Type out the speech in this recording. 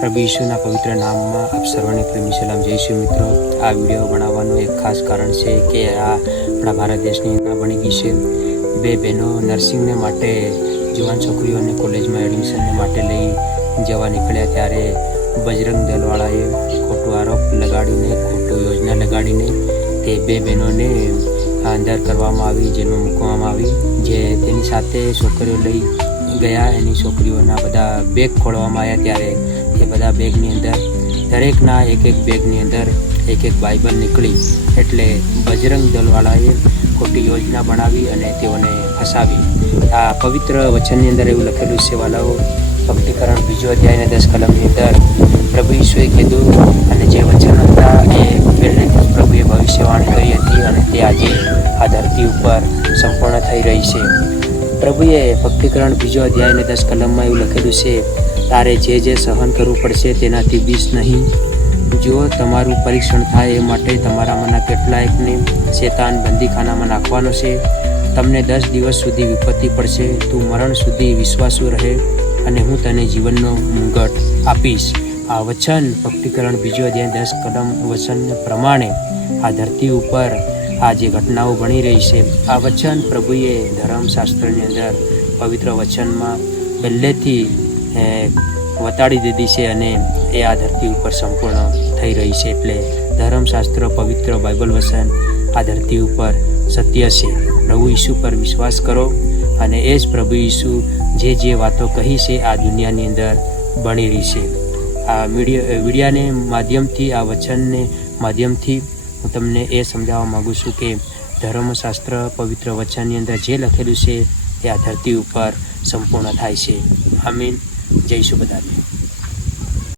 પ્રભુ ઈશુના પવિત્ર નામમાં આપ સર્વને પ્રેમી સલામ. જય શ્રી મિત્રો. આ વીડિયો બનાવવાનું એક ખાસ કારણ છે કે આ આપણા ભારત દેશની બની ગઈ છે. બે બહેનો નર્સિંગને માટે જુવાન છોકરીઓને કોલેજમાં એડમિશનને માટે લઈ જવા નીકળ્યા ત્યારે બજરંગ દલવાળાએ ખોટો આરોપ લગાડીને, ખોટો યોજના લગાડીને તે બે બહેનોને અંદર કરવામાં આવી, જેલમાં મૂકવામાં આવી, જે તેની સાથે છોકરીઓ લઈ ગયા. એની છોકરીઓના બધા બેગ ખોલવામાં આવ્યા ત્યારે બધા બેગની અંદર, દરેકના એક એક બેગની અંદર એક એક બાઇબલ નીકળી. એટલે બજરંગ દલવાળાએ ખોટી યોજના બનાવી અને તેઓને ફસાવી. આ પવિત્ર વચનની અંદર એવું લખેલું છે, વાલાઓ, ભક્તિકરણ બીજો અધ્યાયને દસ કલમની અંદર, પ્રભુ ઈશ્વરે કીધું અને જે વચન હતા એ પહેલેથી પ્રભુએ ભવિષ્યવાણી કરી હતી અને તે આજે આ ધરતી ઉપર સંપૂર્ણ થઈ રહી છે. પ્રભુએ ભક્તિકરણ બીજો અધ્યાય અને દસ કલમમાં એવું લખેલું છે, તારે જે જે સહન કરવું પડશે તેનાથી બીસ નહીં. જો તમારું પરીક્ષણ થાય એ માટે તમારામાંના કેટલાયકને શેતાન બંદીખાનામાં નાખવાનો છે. તમને દસ દિવસ સુધી વિપત્તિ પડશે, તું મરણ સુધી વિશ્વાસુ રહે અને હું તને જીવનનો મુંગટ આપીશ. આ વચન ભક્તિકરણ બીજો અધ્યાય દસ કલમ વચન પ્રમાણે આ ધરતી ઉપર આ જે ઘટનાઓ બની રહી છે, આ વચન પ્રભુએ ધર્મશાસ્ત્રની અંદર પવિત્ર વચનમાં પહેલેથી વતાડી દીધી છે અને એ આ ધરતી ઉપર સંપૂર્ણ થઈ રહી છે. એટલે ધર્મશાસ્ત્ર, પવિત્ર બાઇબલ વચન આ ધરતી ઉપર સત્ય છે. પ્રભુ ઈસુ પર વિશ્વાસ કરો અને એ જ પ્રભુ ઈસુ જે જે વાતો કહી છે, આ દુનિયાની અંદર બની રહી છે. આ મીડિયા મીડિયાને માધ્યમથી, આ વચનને માધ્યમથી હું તમને એ સમજાવવા માગું છું કે ધર્મશાસ્ત્ર પવિત્ર વચનની અંદર જે લખેલું છે તે આ ધરતી ઉપર સંપૂર્ણ થાય છે. આમીન. જઈશું બધાને